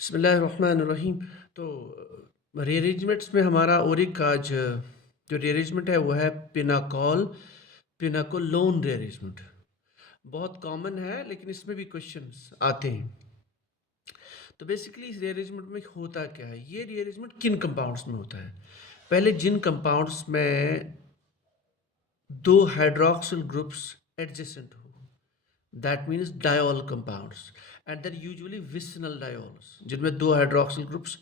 बिस्मिल्लाहिर्रहमानिर्रहीम। तो रीअरेंजमेंट्स में हमारा और एक आज जो रीअरेंजमेंट है वो है पिनाकोलोन रीअरेंजमेंट। बहुत कॉमन है लेकिन इसमें भी क्वेश्चंस आते हैं। तो बेसिकली इस रीअरेंजमेंट में होता क्या है, ये रीअरेंजमेंट किन कंपाउंड्स में होता है। पहले जिन कंपाउंड्स में दो हाइड्रोक्सिल ग्रुप्स एडजेसेंट हो, that means diol compounds, and then usually vicinal diols, जिनमें दो हाइड्रोक्सिल ग्रुप्स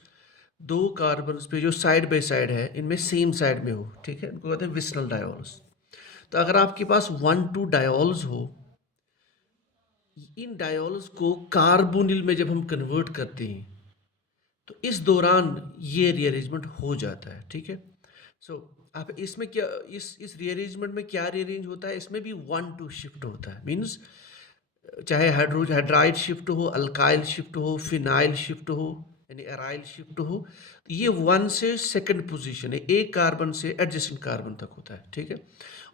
दो कार्बन पे जो साइड बाय साइड है इनमें सेम साइड में हो, ठीक है, उनको कहते हैं विसिनल डायोल्स। तो अगर आपके पास 1 2 डायोल्स हो, इन डायोल्स को कार्बोनिल में जब हम कन्वर्ट करते हैं तो इस दौरान ये रीअरेंजमेंट हो जाता है, ठीक है। सो आप इसमें क्या, इस रीअरेंजमेंट में क्या रीअरेंज होता है, इसमें भी 1 2 शिफ्ट होता है। मीन्स चाहे हाइड्राइड शिफ्ट हो, अल्काइल शिफ्ट हो, फिनाइल शिफ्ट हो, यानी एराइल शिफ्ट हो, तो ये 1 से सेकंड पोजीशन है, एक कार्बन से एडजेसेंट कार्बन तक होता है, ठीक है।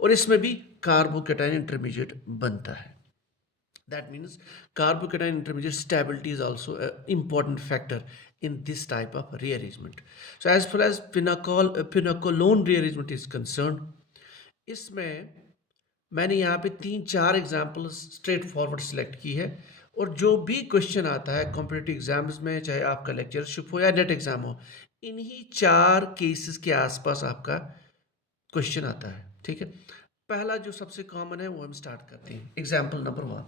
और इसमें भी कार्बोकेटाइन इंटरमीडिएट बनता है। That means carbocation intermediate stability is also an important factor in this type of rearrangement. So as far as pinacolone rearrangement is concerned, इसमें मैंने यहाँ पे 3 4 एग्जाम्पल्स स्ट्रेट फॉरवर्ड सेलेक्ट की है। और जो भी क्वेश्चन आता है कॉम्पिटिटिव एग्जाम्स में, चाहे आपका लेक्चरशिप हो या नेट एग्जाम हो, इन्हीं 4 केसेस के आसपास आपका क्वेश्चन आता है, ठीक है। पहला जो सबसे कॉमन है वो हम स्टार्ट करते हैं। एग्जाम्पल नंबर 1,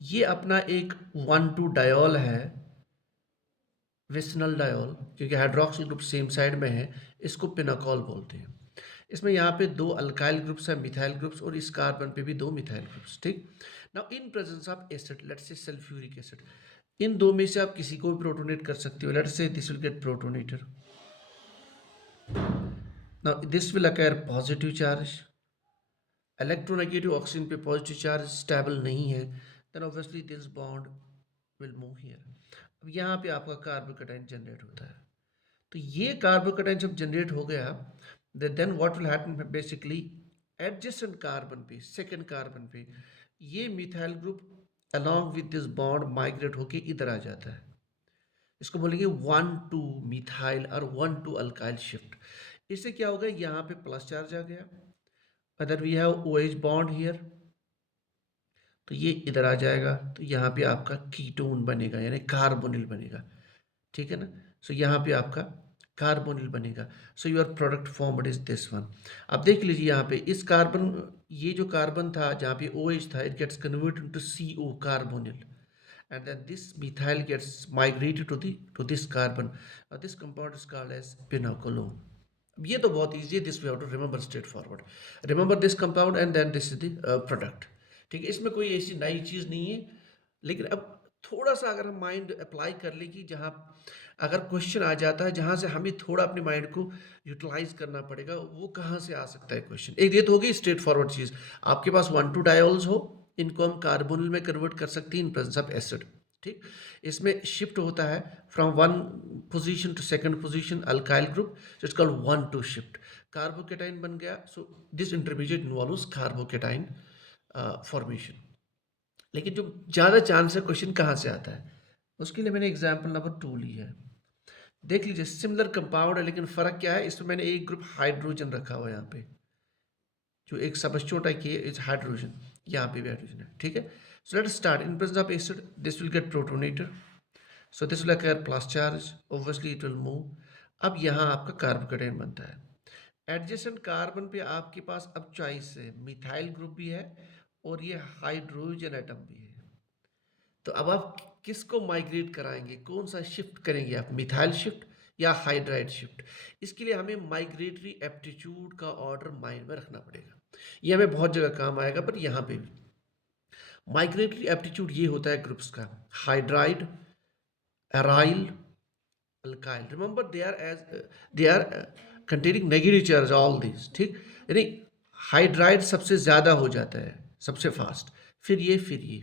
ये अपना एक 1 2 डायोल है, विसिनल डायोल, क्योंकि हाइड्रोक्सिल ग्रुप सेम साइड में है, इसको पिनाकोल बोलते हैं। इसमें यहाँ पे दो अल्काइल ग्रुप्स है, मिथाइल ग्रुप्स, और इस कार्बन पे भी दो मिथाइल ग्रुप्स, ठीक। Now in presence of acid, let's say sulphuric acid, इन दो में से आप किसी को भी प्रोटोनेट कर सकते हो। Let's say this will get protonated. Now this will occur positive charge, electronegative oxygen पे पॉजिटिव चार्ज स्टेबल नहीं है, then obviously this bond will move here. अब यहाँ पे आपका कार्बोकेटाइन जनरेट होता है। तो ये कार्बोकेटाइन जब जनरेट हो गया, then what will happen, basically adjacent carbon पे, सेकंड कार्बन पे, ये methyl group along with this bond migrate होके इधर आ जाता है। इसको बोलेंगे 1 2 मिथाइल और 1 2 अल्काइल शिफ्ट। इससे क्या होगा, यहाँ पे प्लस चार्ज आ गया, other we have OH bond here, तो ये इधर आ जाएगा, तो यहाँ पे आपका कीटोन बनेगा, यानी कार्बोनिल बनेगा, ठीक है ना। सो यहाँ पे आपका कार्बोनिल बनेगा। So your product formed is this one. अब देख लीजिए यहाँ पे इस कार्बन, ये जो कार्बन था जहाँ पे OH था, it gets converted into CO carbonyl, and then this methyl gets migrated to this carbon. This compound is called as pinacolone. अब ये तो बहुत इजी है, this we have to remember straightforward. Remember this compound and then this is the product, ठीक है। इसमें कोई ऐसी नई चीज़ नहीं है, लेकिन अब थोड़ा सा अगर हम माइंड अप्लाई कर ले कि जहाँ अगर क्वेश्चन आ जाता है जहाँ से हमें थोड़ा अपने माइंड को यूटिलाइज करना पड़ेगा, वो कहाँ से आ सकता है क्वेश्चन। एक ये तो होगी स्ट्रेट फॉरवर्ड चीज़, आपके पास 1 2 डायोल्स हो, इनको हम कार्बोनिल में कन्वर्ट कर सकते हैं इन प्रेजेंस ऑफ एसिड, ठीक। इसमें शिफ्ट होता है from 1 position to second position alkyl group, so it's called 1 2 shift, carbocation बन गया। So this intermediate involves carbocation formation. लेकिन जो ज़्यादा चांस है क्वेश्चन कहाँ से आता है, उसके लिए मैंने एग्जाम्पल नंबर 2 ली है। देख लीजिए सिमिलर कंपाउंड है, लेकिन फ़र्क क्या है, इसमें मैंने एक ग्रुप हाइड्रोजन रखा हुआ है यहाँ पे, जो एक सबसे छोटा की इज हाइड्रोजन, यहाँ पे भी हाइड्रोजन है, ठीक है। So let start in presence of acid, this will get protonated, so this will occur plus charge, obviously it will move. अब यहाँ आपका कार्बोकेटाइन बनता है। एडजेसेंट कार्बन पे आपके पास अब चॉइस है, मिथाइल ग्रुप भी है और ये हाइड्रोजन एटम भी है। तो अब आप किसको माइग्रेट कराएंगे, कौन सा शिफ्ट करेंगे आप, मिथाइल शिफ्ट या हाइड्राइड शिफ्ट। इसके लिए हमें माइग्रेटरी एप्टीट्यूड का ऑर्डर माइंड में रखना पड़ेगा। ये हमें बहुत जगह काम आएगा, पर यहाँ पे भी माइग्रेटरी एप्टीट्यूड ये होता है ग्रुप्स का, hydride, aryl, alkyl. Remember they are containing negative charge all this, ठीक। यानी हाइड्राइड सबसे ज़्यादा हो जाता है, सबसे फास्ट, फिर ये।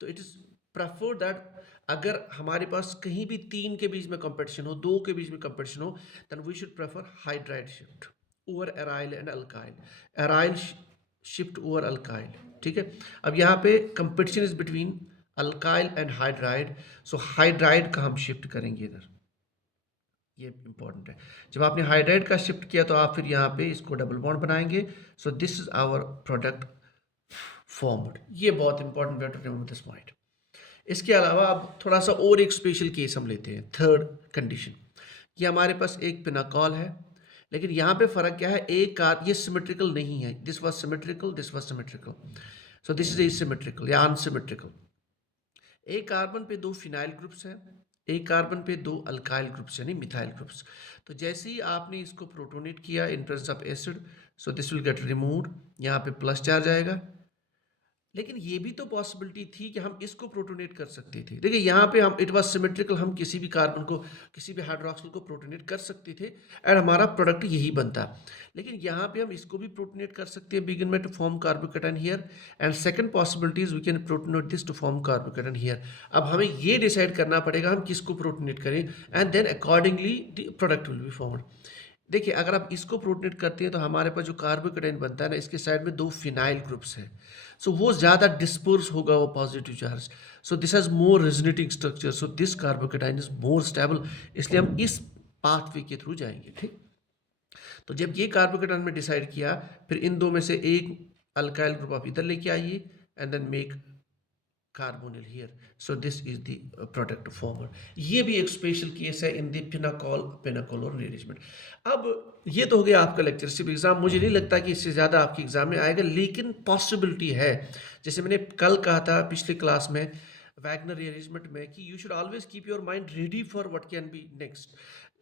तो इट इज़ प्रेफर दैट अगर हमारे पास कहीं भी 3 के बीच में कंपटीशन हो, 2 के बीच में कंपटीशन हो, then we should prefer hydride shift over aryl and alkyl, aryl shift over alkyl, ठीक है। अब यहाँ पे competition is between alkyl and hydride, so hydride का हम शिफ्ट करेंगे इधर, ये इंपॉर्टेंट है। जब आपने हाइड्राइड का शिफ्ट किया तो आप फिर यहाँ पे इसको डबल बॉन्ड बनाएंगे, so this is our product formed. ये बहुत important, better remember this point. इसके अलावा अब थोड़ा सा और एक स्पेशल केस हम लेते हैं, थर्ड कंडीशन। ये हमारे पास एक पिनाकॉल है, लेकिन यहाँ पे फर्क क्या है, एक कार ये सिमेट्रिकल नहीं है, this was symmetrical, this was symmetrical, so this is asymmetrical या अनसिमेट्रिकल। एक कार्बन पे दो फिनाइल ग्रुप्स हैं, एक कार्बन पे दो अल्काइल ग्रुप्स यानी मिथाइल ग्रुप्स। तो जैसे ही आपने इसको प्रोटोनेट किया इन presence of acid, so this will gate removed, यहाँ पे प्लस चार्ज आएगा। लेकिन ये भी तो पॉसिबिलिटी थी कि हम इसको प्रोटोनेट कर सकते थे। देखिए यहाँ पे हम इट वाज सिमेट्रिकल, हम किसी भी कार्बन को, किसी भी हाइड्रोक्सिल को प्रोटोनेट कर सकते थे एंड हमारा प्रोडक्ट यही बनता। लेकिन यहाँ पे हम इसको भी प्रोटोनेट कर सकते हैं बिगिन में to form carbocation here, and second possibility is we can protonate this to form carbocation here. अब हमें ये डिसाइड करना पड़ेगा हम किसको प्रोटोनेट करें, and then accordingly the product will be formed. देखिए अगर आप इसको प्रोटोनेट करते हैं तो हमारे पास जो कार्बोकेटाइन बनता है ना, इसके साइड में दो फिनाइल ग्रुप्स हैं, सो वो ज़्यादा डिस्पर्स होगा वो positive charge, so this has more resonating structure, so this carbocation is more stable, इसलिए हम इस पाथवे के थ्रू जाएंगे। ठीक, तो जब ये कार्बोकेटाइन में डिसाइड किया, फिर इन दो में से एक अल्काइल ग्रुप आप इधर लेके आइए and then make carbonyl here, so this is the product former। ये भी एक स्पेशल केस है इन द पिनाकोल रिअरेंजमेंट। अब ये तो हो गया आपका लेक्चर, सिर्फ एग्जाम मुझे नहीं लगता कि इससे ज़्यादा आपके एग्जाम में आएगा, लेकिन पॉसिबिलिटी है। जैसे मैंने कल कहा था पिछले क्लास में वैगनर रिअरेंजमेंट में कि you should always keep your mind ready for what can be next.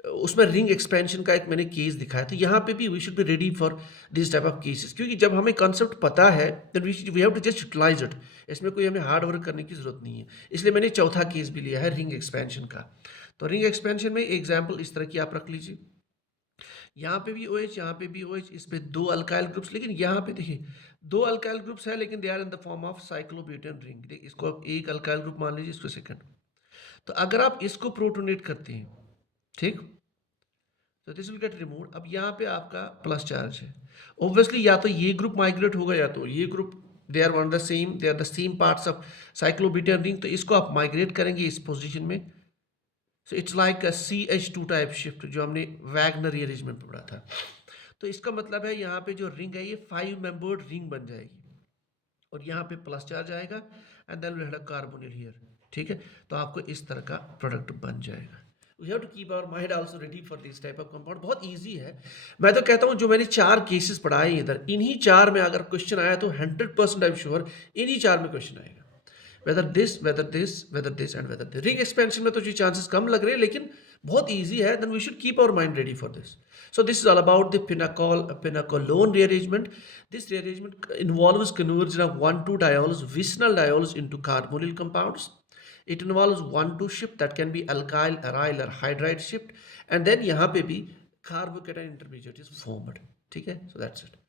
उसमें रिंग एक्सपेंशन का एक मैंने केस दिखाया, तो यहाँ पे भी we should be ready for this type of cases, क्योंकि जब हमें कॉन्सेप्ट पता है then we have to just utilize it, इसमें कोई हमें हार्ड वर्क करने की जरूरत नहीं है। इसलिए मैंने चौथा केस भी लिया है रिंग एक्सपेंशन का। तो रिंग एक्सपेंशन में एग्जाम्पल इस तरह की आप रख लीजिए, यहाँ पे भी OH, यहाँ पे भी OH, इस पे दो अल्काइल ग्रुप्स, लेकिन यहाँ पे देखिए दो अल्काइल ग्रुप्स है लेकिन they are in the form of cyclobutane ring. देखिए इसको आप एक अल्काइल ग्रुप मान लीजिए, इसको सेकंड। तो अगर आप इसको प्रोटोनेट करते हैं, ठीक, तो दिस विल गेट रिमूव्ड। अब यहाँ पे आपका प्लस चार्ज है, ऑब्वियसली या तो ये ग्रुप माइग्रेट होगा या तो ये group, they are one the same, they are the same parts of cyclobutane ring, तो इसको आप माइग्रेट करेंगे इस पोजीशन में। So it's like a CH2 type shift जो हमने वैगनर रिअरेंजमेंट में पढ़ा था। तो इसका मतलब है यहाँ पे जो रिंग है ये 5 मेंबर्ड रिंग बन जाएगी और यहाँ पे प्लस चार्ज आएगा and then we have a carbonyl here. ठीक है, तो आपको इस तरह का प्रोडक्ट बन जाएगा। We have to keep our mind also ready for this type of compound. बहुत इजी है, मैं तो कहता हूँ जो मैंने 4 केसेस पढ़ाए इधर, इन्हीं 4 में अगर क्वेश्चन आया तो 100% आई एम श्योर इन्हीं 4 में क्वेश्चन आएगा, whether this whether this whether this and whether this. Ring expansion में तो जी चांसेस कम लग रहे हैं, लेकिन बहुत इजी है, then we should keep our mind ready for this. So this is all about the pinacolone rearrangement. This rearrangement involves conversion of 1,2-diols, vicinal diols into carbonyl compounds. It involves 1,2 shift that can be alkyl, aryl or hydride shift, and then यहाँ पे भी carbocation intermediate is formed. ठीक है, so that's it.